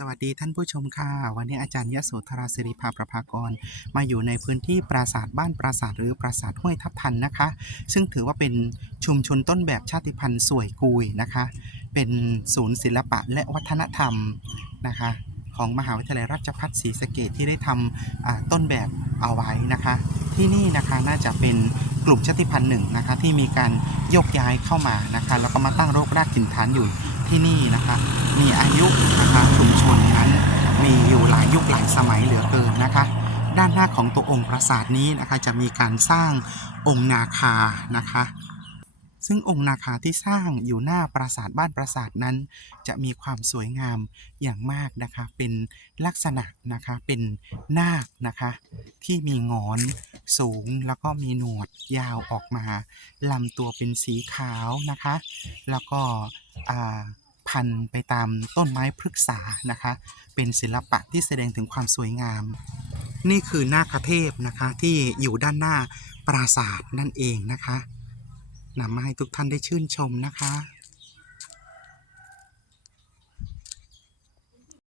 สวัสดีท่านผู้ชมค่ะวันนี้อาจารย์ยโสธราสิริภาประภากร มาอยู่ในพื้นที่ปราสาทบ้านปราสาทหรือปราสาทห้วยทับทันนะคะ ซึ่งถือว่าเป็นชุมชนต้นแบบชาติพันธุ์สวยกุยนะคะ เป็นศูนย์ศิลปะและวัฒนธรรมนะคะ ของมหาวิทยาลัยราชภัฏศรีสะเกดที่ได้ทำอ่าต้นแบบเอาไว้นะคะ ที่นี่นะคะน่าจะเป็นกลุ่มชาติพันธุ์หนึ่งนะคะที่มีการยกย้ายเข้ามานะคะแล้วก็มาตั้งรกรากถิ่นฐานอยู่ ที่นี่นะคะ มีอายุนะคะชุมชนนั้นมีอยู่หลายยุคหลายสมัยเหลือเกินนะคะ ด้านหน้าของตัวองค์ปราสาทนี้นะคะจะมีการสร้างองค์นาคานะคะ ซึ่งองค์นาคาที่สร้างอยู่หน้าปราสาทบ้านปราสาทนั้น จะมีความสวยงามอย่างมากนะคะ เป็นลักษณะนะคะเป็นนาคนะคะ ที่มีงอนสูงแล้วก็มีหนวดยาวออกมาลำตัวเป็นสีขาวนะคะ แล้วก็ พันไปตามต้นไม้พฤกษานะคะ เป็นศิลปะที่แสดงถึงความสวยงาม นี่คือนาคเทพนะคะที่อยู่ด้านหน้าปราสาทนั่นเองนะคะนำมาให้ทุกท่านได้ชื่นชมนะคะ